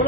আজ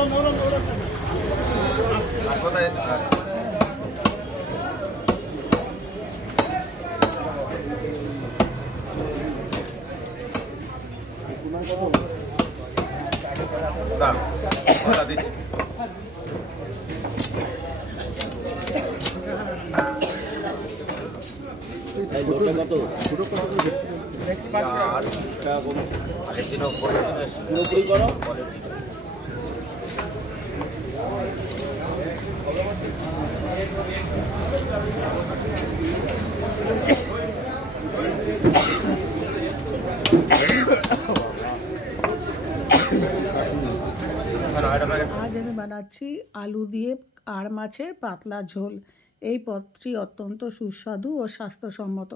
আমি বানাচ্ছি আলু দিয়ে আর মাছের পাতলা ঝোল। এই পদটি অত্যন্ত সুস্বাদু ও স্বাস্থ্যসম্মত।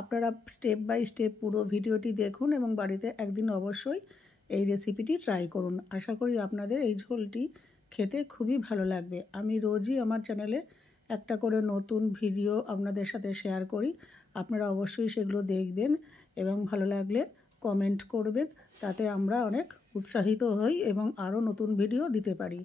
আপনারা স্টেপ বাই স্টেপ পুরো ভিডিওটি দেখুন এবং বাড়িতে একদিন অবশ্যই এই রেসিপিটি ট্রাই করুন। আশা করি আপনাদের এই ঝোলটি খেতে খুবই ভালো লাগবে। আমি রোজই আমার চ্যানেলে একটা করে নতুন ভিডিও আপনাদের সাথে শেয়ার করি। আপনারা অবশ্যই সেগুলো দেখবেন এবং ভালো লাগলে কমেন্ট করবেন, তাতে আমরা অনেক উৎসাহিত হই এবং আরও নতুন ভিডিও দিতে পারি।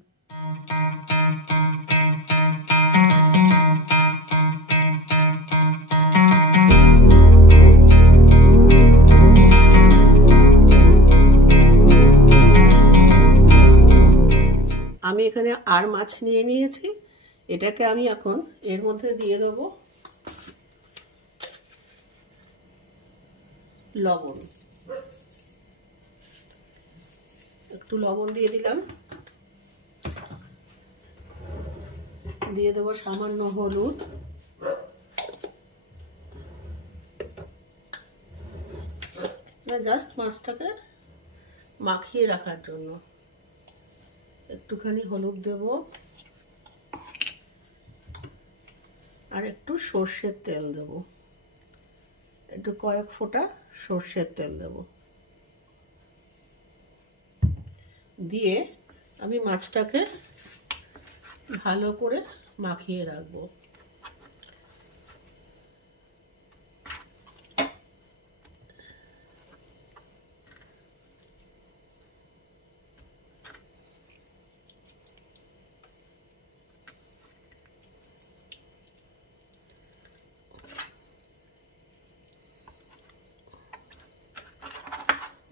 আমি এখানে আর মাছ নিয়ে নিয়েছি। এটাকে আমি এখন এর মধ্যে দিয়ে দেবো লবণ। একটু লবণ দিয়ে দিলাম, দিয়ে দেবো সামান্য হলুদ, জাস্ট মাছটাকে মাখিয়ে রাখার জন্য একটুখানি হলুদ দেব, আর একটু সর্ষের তেল দেব, একটু কয়েক ফোঁটা সর্ষের তেল দেব, দিয়ে আমি মাছটাকে ভালো করে মাখিয়ে রাখবো।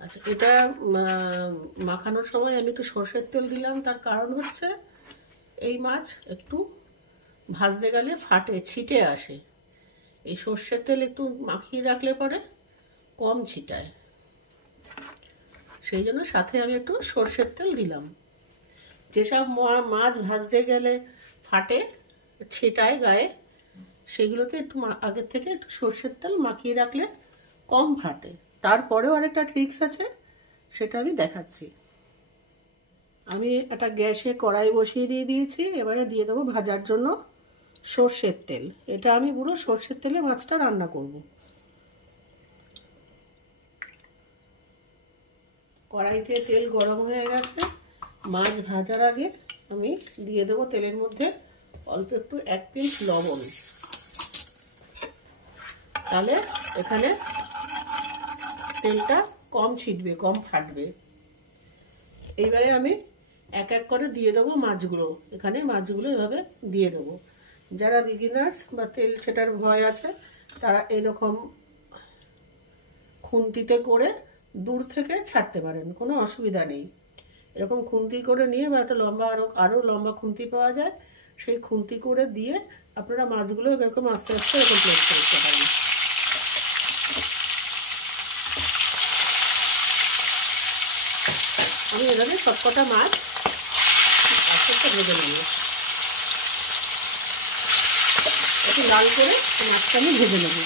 আচ্ছা, এটা মাখানোর সময় আমি একটু সর্ষের তেল দিলাম, তার কারণ হচ্ছে এই মাছ একটু ভাজতে গেলে ফাটে, ছিটে আসে। এই সর্ষের তেল একটু মাখিয়ে রাখলে পরে কম ছিটায়, সেই জন্য সাথে আমি একটু সর্ষের তেল দিলাম। যেসব মাছ ভাজতে গেলে ফাটে, ছিটায় গায়ে, সেগুলোতে একটু আগের থেকে একটু সর্ষের তেল মাখিয়ে রাখলে কম ফাটে। তারপরেও আরেকটা ট্রিক্স আছে, সেটা আমি দেখাচ্ছি। আমি একটা গ্যাসে কড়াই বসিয়ে দিয়েছি। এবারে দিয়ে দেবো ভাজার জন্য সর্ষের তেল। এটা আমি পুরো সর্ষের তেলে মাছটা রান্না করব। কড়াইতে তেল গরম হয়ে গেছে। মাছ ভাজার আগে আমি দিয়ে দেবো তেলের মধ্যে অল্প একটু 1 পিঞ্চ লবণ, তাহলে এখানে তেলটা কম ছিটবে, কম ফাটবে। এইবারে আমি এক এক করে দিয়ে দেবো মাছগুলো। এখানে মাছগুলো এভাবে দিয়ে দেবো। যারা বিগিনার্স বা তেল ছেটার ভয় আছে, তারা এরকম খুন্তিতে করে দূর থেকে ছাড়তে পারেন, কোনো অসুবিধা নেই। এরকম খুন্তি করে নিয়ে, বা একটা লম্বা আরও লম্বা খুন্তি পাওয়া যায়, সেই খুন্তি করে দিয়ে আপনারা মাছগুলো এরকম আস্তে আস্তে এরকম প্লেট করতে পারেন। আমি এভাবে সবকটা মাছ আস্তে আস্তে ভেজে নেব। একটু লাল করে মাছটা আমি ভেজে নেব।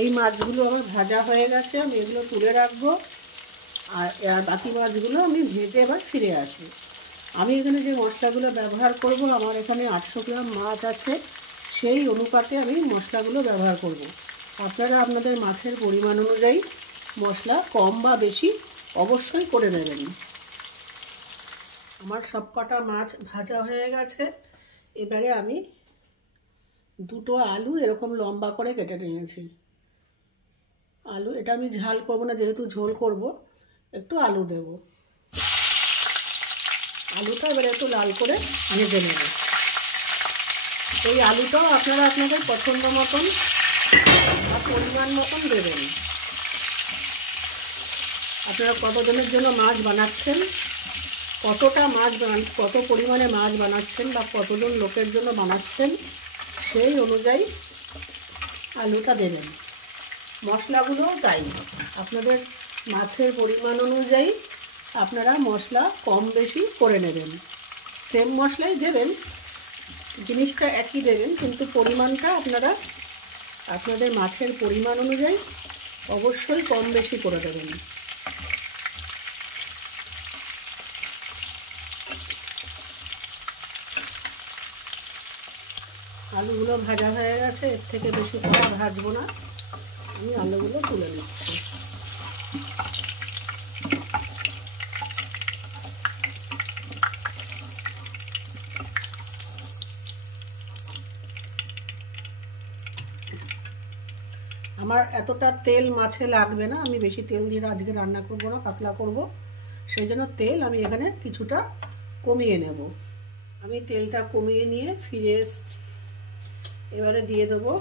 এই মাছগুলো আমার ভাজা হয়ে গেছে, আমি এগুলো তুলে রাখবো। আর বাকি মাছগুলো আমি ভেজে এবার ফিরে আসবো। আমি এখানে যে মশলাগুলো ব্যবহার করব, আমার এখানে 800 গ্রাম মাছ আছে, সেই অনুপাতে আমি মশলাগুলো ব্যবহার করব। আপনারা আপনাদের মাছের পরিমাণ অনুযায়ী মশলা কম বা বেশি অবশ্যই করে নেবেন। আমার সব কটা মাছ ভাজা হয়ে গেছে। এবারে আমি 2টো আলু এরকম লম্বা করে কেটে নিয়েছি। আলু, এটা আমি ঝাল করব না, যেহেতু ঝোল করব, একটু আলু দেব। আলুটা এবারে একটু লাল করে ভেজে নেব। এই আলুটাও আপনারা আপনাদের পছন্দ মতন বা পরিমাণ মতন দেবেন। আপনারা কতজনের জন্য মাছ বানাচ্ছেন, কত পরিমাণে মাছ বানাচ্ছেন বা কতজন লোকের জন্য বানাচ্ছেন, সেই অনুযায়ী আলুটা দেবেন। মশলাগুলোও তাই, আপনাদের মাছের পরিমাণ অনুযায়ী আপনারা মশলা কম বেশি করে নেবেন। সেম মশলাই দেবেন, জিনিসটা একই দেবেন, কিন্তু পরিমাণটা আপনারা আপনাদের মাছের পরিমাণ অনুযায়ী অবশ্যই কম বেশি করে দেবেন। আলুগুলো ভাজা হয়ে গেছে, এর থেকে বেশি করে ভাজবো না, আমি আলুগুলো তুলে নিচ্ছি। আমার এতটা তেল মাছে লাগবে না, আমি বেশি তেল দিয়ে আজকে রান্না করব না, পাতলা করব, সেই জন্য তেল আমি এখানে কিছুটা কমিয়ে নেব। আমি তেলটা কমিয়ে নিয়ে ফিরে এসেছি। এবারে দিয়ে দেবো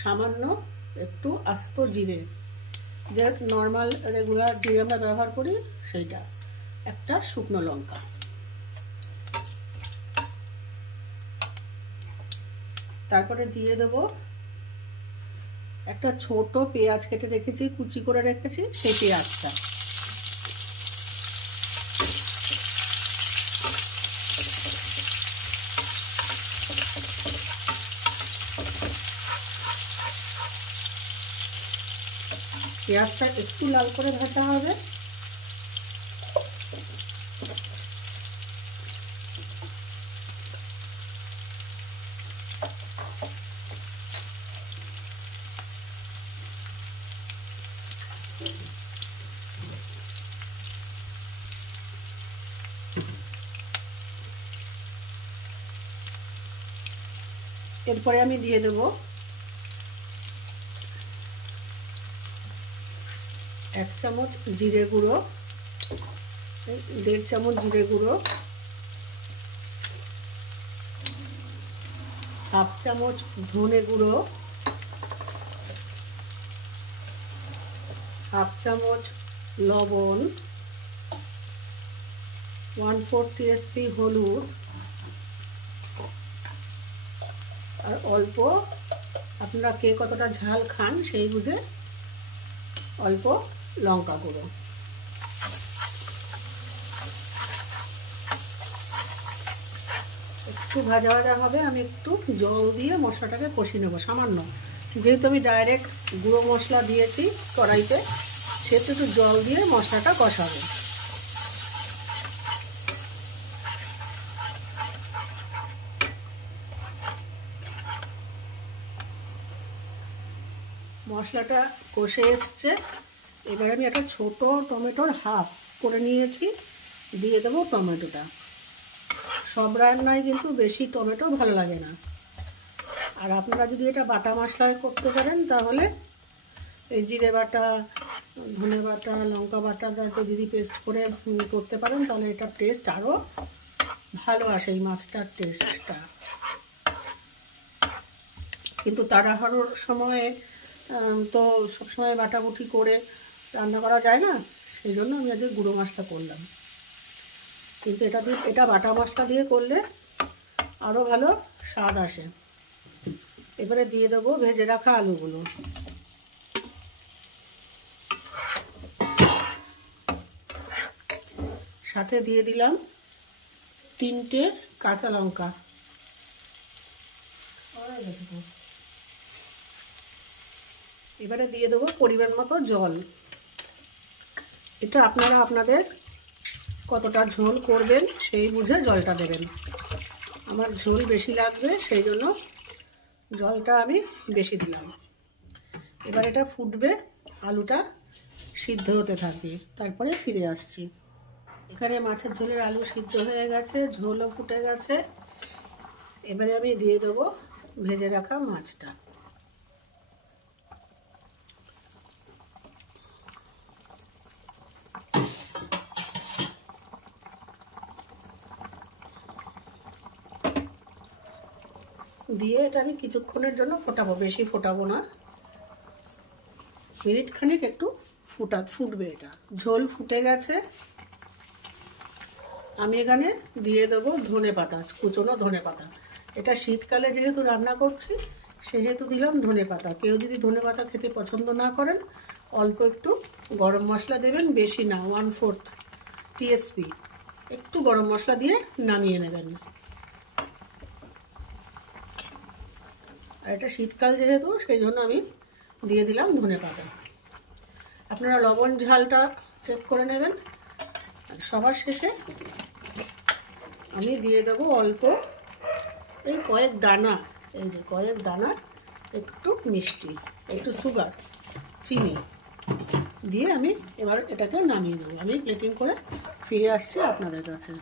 সামান্য একটু আস্ত জিরে, যে নর্মাল রেগুলার জিরে আমরা ব্যবহার করি সেইটা, একটা শুকনো লঙ্কা, তারপরে দিয়ে দেবো একটা ছোট পেঁয়াজ কেটে রেখেছি, কুচি করে রেখেছি, সেই পেঁয়াজটা। পেঁয়াজটা একটু লাল করে ভাজা হবে। এরপরে আমি দিয়ে দেব 1 চামচ জিরে গুঁড়ো, 1.5 চামচ জিরে গুঁড়ো, 1/2 চামচ ধনে গুঁড়ো, 1/2 চামচ লবণ, 1/4 টিএসপি হলুদ, আর অল্প, আপনারা কে কতটা ঝাল খান সেই বুঝে অল্প লঙ্কা গুঁড়ো। একটু ভাজা ভাজা হবে, আমি একটু জল দিয়ে মশলাটাকে কষিয়ে নেবো সামান্য, যেহেতু আমি ডাইরেক্ট গুঁড়ো মশলা দিয়েছি কড়াইতে, সেহেতু একটু জল দিয়ে মশলাটা কষাবো। মশলাটা কষে এসছে, এবারে আমি একটা ছোট টমেটোর হাফ করে নিয়েছি, দিয়ে দেবো টমেটোটা। সব রান্নায় কিন্তু বেশি টমেটো ভালো লাগে না, আর আপনারা যদি এটা বাটা মশলায় করতে পারেন তাহলে এই জিরে বাটা, ধনে বাটা, লঙ্কা বাটা যদি পেস্ট করে করতে পারেন তাহলে এটার টেস্ট আরও ভালো আসে, এই মাছটার টেস্টটা। কিন্তু তাড়াহুড়োর সময়ে তো সবসময় বাটাবুটি করে রান্না করা যায় না, সেই জন্য আমি আজকে গুঁড়ো মশলা করলাম। কিন্তু এটা বাটা মশলা দিয়ে করলে আরও ভালো স্বাদ আসে। এবারে দিয়ে দেবো ভেজে রাখা আলুগুলো। সাথে দিয়ে দিলাম 3টে কাঁচা লঙ্কা। এবারে দিয়ে দেবো পরিমাণ মতো জল। এটা আপনারা আপনাদের কতটা ঝোল করবেন সেই বুঝে জলটা দেবেন। আমার ঝোল বেশি লাগবে, সেই জন্য জলটা আমি বেশি দিলাম। এবার এটা ফুটবে, আলুটা সিদ্ধ হতে থাকবে, তারপরে ফিরে আসছি। এখানে মাছের ঝোলের আলু সিদ্ধ হয়ে গেছে, ঝোলও ফুটে গেছে। এবারে আমি দিয়ে দেবো ভেজে রাখা মাছটা। দিয়ে এটা আমি কিছুক্ষণের জন্য ফোটাবো, বেশি ফোটাবো না, মিনিট খানিক একটু ফুটবে। এটা ঝোল ফুটে গেছে। আমি এখানে দিয়ে দেবো ধনেপাতা, কুচনো ধনেপাতা। এটা শীতকালে যেহেতু রান্না করছি সেহেতু দিলাম ধনেপাতা। কেউ যদি ধনেপাতা খেতে পছন্দ না করেন অল্প একটু গরম মশলা দেবেন, বেশি না, 1/4 টিএসপি একটু গরম মশলা দিয়ে নামিয়ে নেবেন। আর এটা শীতকাল যেহেতু সেই জন্য আমি দিয়ে দিলাম ধনেপাতা। আপনারা লবণ ঝালটা চেক করে নেবেন। আর সবার শেষে আমি দিয়ে দেবো অল্প এই কয়েক দানা, এই যে কয়েক দানা একটু মিষ্টি, একটু সুগার, চিনি দিয়ে আমি এবার এটাকে নামিয়ে দেবো। আমি প্লেটিং করে ফিরে আসছি আপনাদের কাছে।